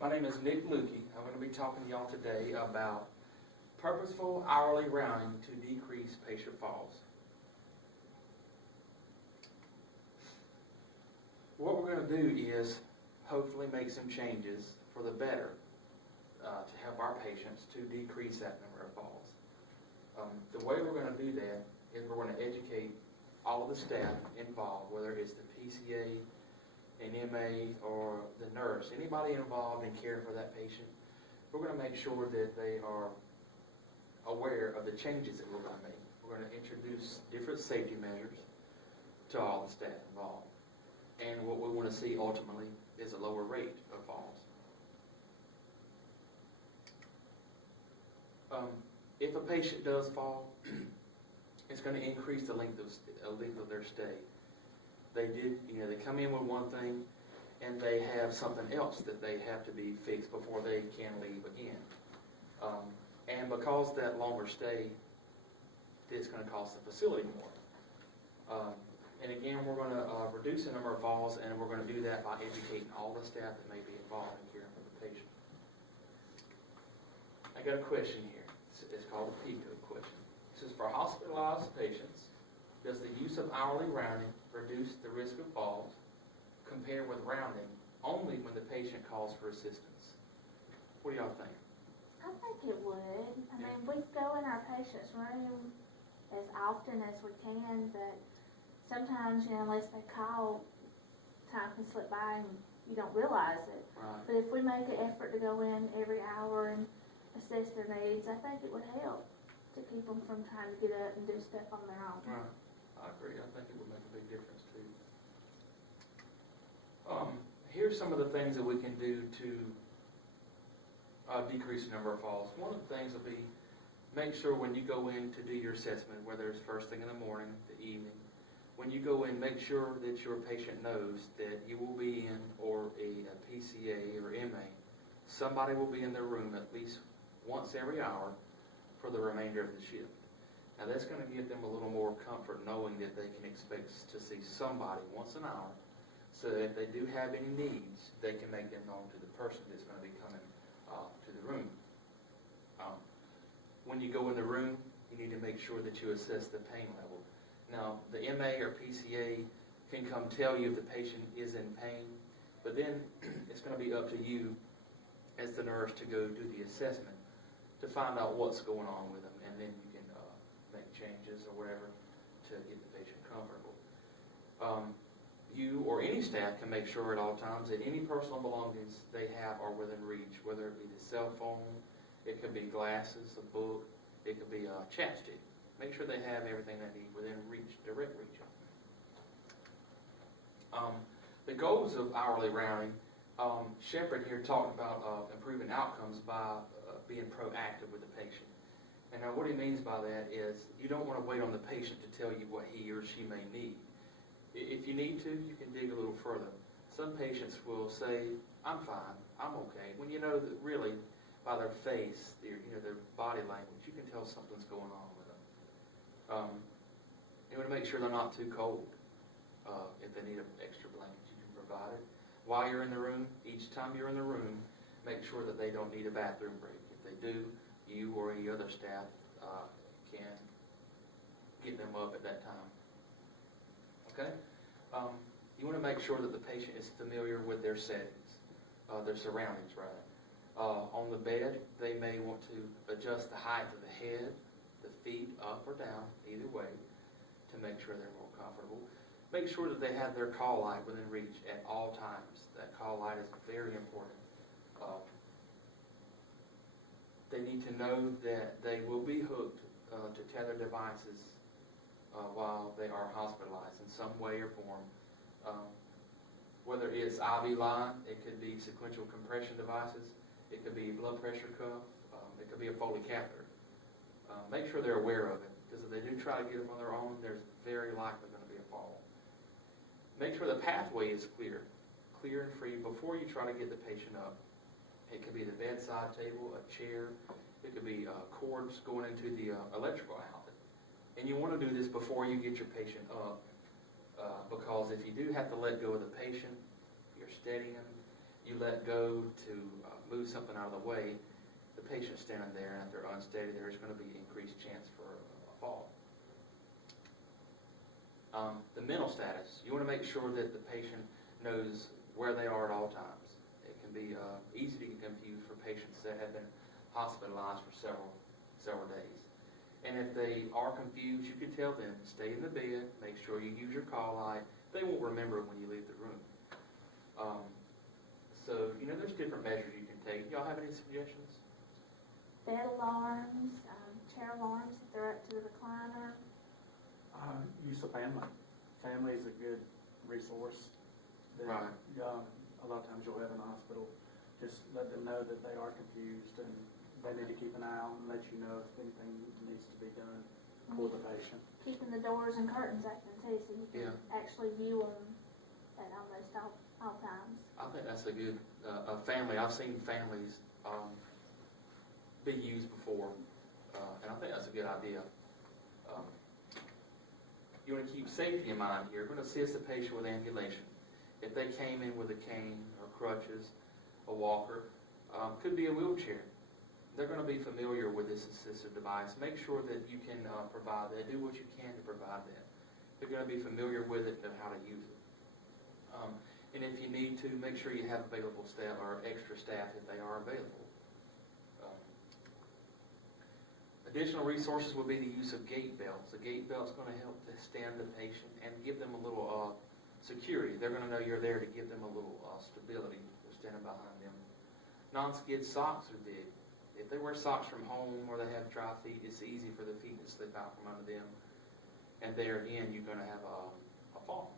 My name is Nick Lukey. I'm going to be talking to y'all today about purposeful hourly rounding to decrease patient falls. What we're going to do is hopefully make some changes for the better to help our patients to decrease that number of falls. The way we're going to do that is we're going to educate all of the staff involved, whether it's the PCA, an MA, or the nurse, anybody involved in caring for that patient. We're going to make sure that they are aware of the changes that we're going to make. We're going to introduce different safety measures to all the staff involved. And what we want to see ultimately is a lower rate of falls. If a patient does fall, it's going to increase the length of their stay. They come in with one thing, and they have something else that they have to be fixed before they can leave again. And because that longer stay, it's going to cost the facility more. And again, we're going to reduce the number of falls, and we're going to do that by educating all the staff that may be involved in caring for the patient. I got a question here. It's called a PICO question. This is for hospitalized patients. Does the use of hourly rounding reduce the risk of falls compared with rounding only when the patient calls for assistance? What do y'all think? I think it would. I mean, we go in our patient's room as often as we can, but sometimes, unless they call, time can slip by and you don't realize it. Right. But if we make an effort to go in every hour and assess their needs, I think it would help to keep them from trying to get up and do stuff on their own. Right. I agree. I think it would make a big difference too. Here's some of the things that we can do to decrease the number of falls. One of the things will be make sure when you go in to do your assessment, whether it's first thing in the morning, the evening, when you go in, make sure that your patient knows that you will be in, or a PCA or MA, somebody will be in their room at least once every hour for the remainder of the shift. Now that's going to give them a little more comfort knowing that they can expect to see somebody once an hour, so that if they do have any needs, they can make them known to the person that's going to be coming to the room. When you go in the room, you need to make sure that you assess the pain level. Now, the MA or PCA can come tell you if the patient is in pain, but then it's going to be up to you as the nurse to go do the assessment to find out what's going on with them, and then you can make changes or whatever to get the patient comfortable. You or any staff can make sure at all times that any personal belongings they have are within reach, whether it be the cell phone, it could be glasses, a book, it could be a chapstick. Make sure they have everything they need within reach, direct reach of them. The goals of hourly rounding, Shepard here talked about improving outcomes by being proactive with the patient. And now what he means by that is you don't want to wait on the patient to tell you what he or she may need. If you need to, you can dig a little further. Some patients will say, I'm fine, I'm okay, when you know that really by their face, their body language, you can tell something's going on with them. You want to make sure they're not too cold. If they need an extra blanket, you can provide it. While you're in the room, each time you're in the room, make sure that they don't need a bathroom break. If they do, you or any other staff can get them up at that time. Okay? You want to make sure that the patient is familiar with their settings, their surroundings, rather. On the bed, they may want to adjust the height of the head, the feet up or down, either way, to make sure they're more comfortable. Make sure that they have their call light within reach at all times. That call light is very important. They need to know that they will be hooked to tether devices while they are hospitalized in some way or form. Whether it's IV line, it could be sequential compression devices, it could be blood pressure cuff, it could be a Foley catheter. Make sure they're aware of it, because if they do try to get them on their own, there's very likely going to be a fall. Make sure the pathway is clear and free before you try to get the patient up. It could be the bedside table, a chair, it could be cords going into the electrical outlet. And you want to do this before you get your patient up, because if you do have to let go of the patient, you're steadying them, you let go to move something out of the way, the patient's standing there, and if they're unsteady, there's going to be increased chance for a fall. The mental status, you want to make sure that the patient knows where they are at all times. It can be easy to get confused for patients that have been hospitalized for several days. And if they are confused, you can tell them, stay in the bed, make sure you use your call light. They won't remember when you leave the room. So, there's different measures you can take. Y'all have any suggestions? Bed alarms, chair alarms if they're up to the recliner. Use of family. Family is a good resource. That, Right. A lot of times you'll have in the hospital, just let them know that they are confused and they need to keep an eye out and let you know if anything needs to be done for the patient. Keeping the doors and curtains open too, so you can actually view them at almost all times. I think that's a good family. I've seen families be used before, and I think that's a good idea. You want to keep safety in mind here. We're going to assist the patient with ambulation. If they came in with a cane or crutches, a walker, could be a wheelchair. They're going to be familiar with this assistive device. Make sure that you can provide that. Do what you can to provide that. They're going to be familiar with it and how to use it. And if you need to, make sure you have available staff or extra staff if they are available. Additional resources would be the use of gait belts. The gait belt's going to help to stand the patient and give them a little security. They're going to know you're there to give them a little stability. They're standing behind them. Non-skid socks are big. If they wear socks from home or they have dry feet, it's easy for the feet to slip out from under them. And there again, you're going to have a fall.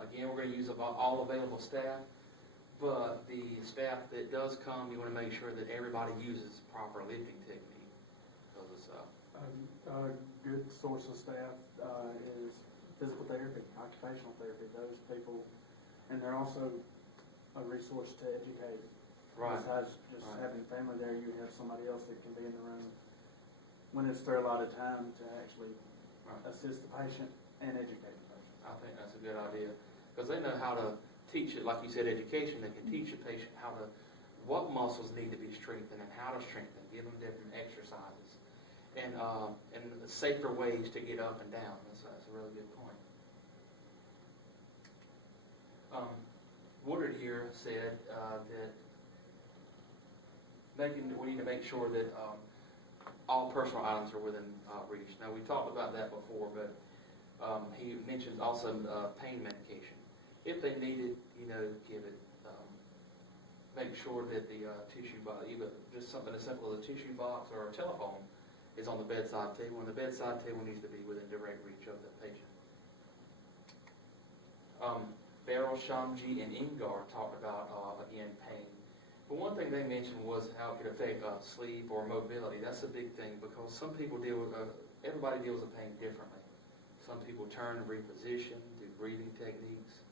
Again, we're going to use all available staff, but the staff that does come, you want to make sure that everybody uses proper lifting technique. A good source of staff is physical therapy, occupational therapy. Those people, and they're also a resource to educate. Right. Besides just having family there, you have somebody else that can be in the room when it's their allotted time to actually assist the patient and educate the patient. I think that's a good idea because they know how to teach it. Like you said, education. They can teach a patient what muscles need to be strengthened and how to strengthen. Give them different exercises and safer ways to get up and down. That's a really good point. Woodard here said that we need to make sure that all personal items are within reach. Now, we talked about that before, but he mentions also pain medication. If they need it, give it. Make sure that the tissue box, even just something as simple as a tissue box or a telephone, is on the bedside table, and the bedside table needs to be within direct reach of the patient. Farrell, Shamji, and Ingar talked about, again, pain. But one thing they mentioned was how it could affect sleep or mobility. That's a big thing because some people everybody deals with pain differently. Some people turn and reposition, do breathing techniques,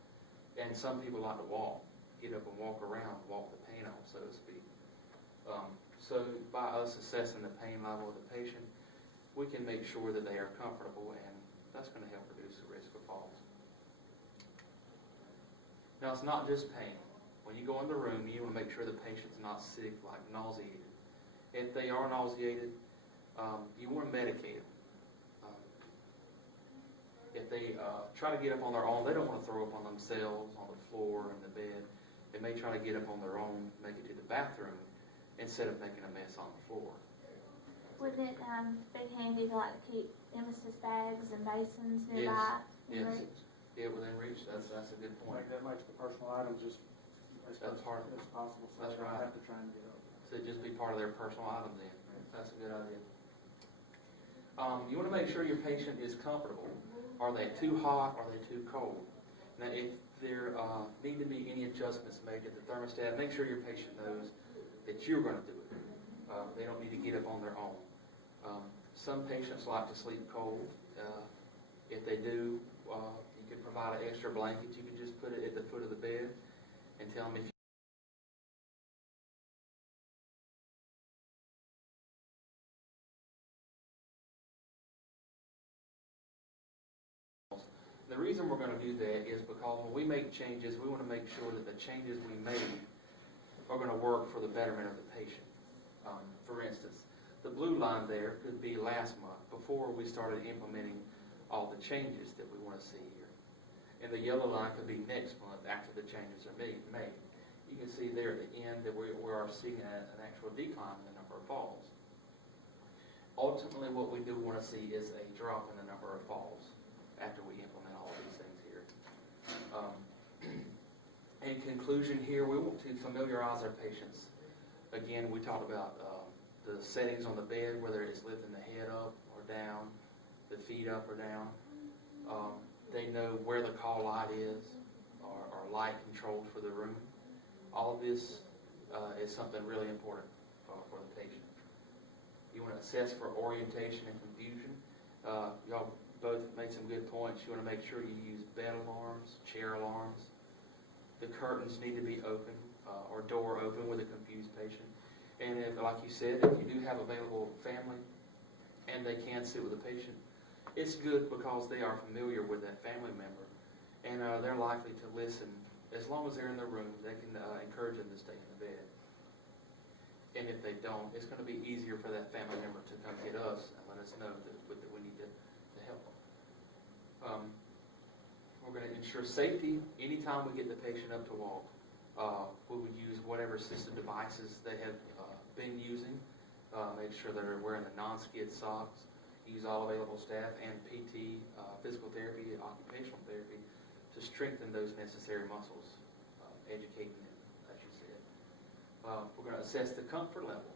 and some people like to get up and walk around, walk the pain off, so to speak. So by us assessing the pain level of the patient, we can make sure that they are comfortable, and that's going to help reduce the risk of falls. Now, it's not just pain. When you go in the room, you want to make sure the patient's not sick, like nauseated. If they are nauseated, you want to medicate them. If they try to get up on their own, they don't want to throw up on themselves, on the floor, in the bed. They may try to get up on their own, make it to the bathroom, instead of making a mess on the floor. Would it be handy to keep emesis bags and basins nearby? Yes. Yeah, within reach. That's a good point. That makes the personal items just as That's close as possible, so That's they don't right. have to try and get up. So it'd just be part of their personal items then. That's a good idea. You want to make sure your patient is comfortable. Are they too hot? Are they too cold? Now, if there need to be any adjustments made to the thermostat, make sure your patient knows that you're going to do it. They don't need to get up on their own. Some patients like to sleep cold. If they do, you can provide an extra blanket. You can just put it at the foot of the bed and tell them if The the reason we're gonna do that is because when we make changes, we wanna make sure that the changes we make are gonna work for the betterment of the patient. For instance, the blue line there could be last month, before we started implementing all the changes that we wanna see here. And the yellow line could be next month after the changes are made. You can see there at the end that we are seeing an actual decline in the number of falls. Ultimately, what we do want to see is a drop in the number of falls after we implement all these things here. In conclusion here, we want to familiarize our patients. Again, we talked about the settings on the bed, whether it's lifting the head up or down, the feet up or down. They know where the call light is, or light controlled for the room. All of this is something really important for the patient. You want to assess for orientation and confusion. Y'all both made some good points. You want to make sure you use bed alarms, chair alarms. The curtains need to be open or door open with a confused patient. And if, like you said, if you do have available family and they can sit with the patient, it's good because they are familiar with that family member and they're likely to listen. As long as they're in the room, they can encourage them to stay in the bed. And if they don't, it's going to be easier for that family member to come get us and let us know that we need to help them. We're going to ensure safety. Anytime we get the patient up to walk, we would use whatever assistive devices they have been using. Make sure they're wearing the non-skid socks. Use all available staff and PT, physical therapy, occupational therapy, to strengthen those necessary muscles, educating them, as you said. We're going to assess the comfort level.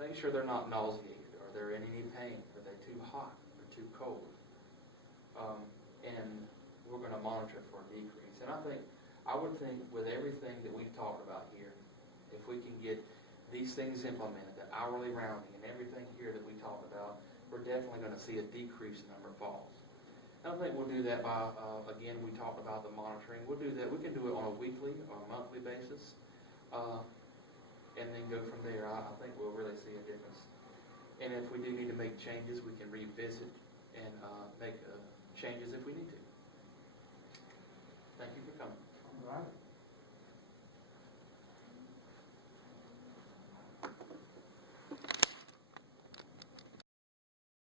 Make sure they're not nauseated, or they're in any pain, are they too hot or too cold. And we're going to monitor for a decrease. And I would think with everything that we've talked about here, if we can get these things implemented, the hourly rounding and everything here that we talked about, we're definitely going to see a decrease in the number of falls. I think we'll do that by, again, we talked about the monitoring. We'll do that. We can do it on a weekly or a monthly basis, and then go from there. I think we'll really see a difference. And if we do need to make changes, we can revisit and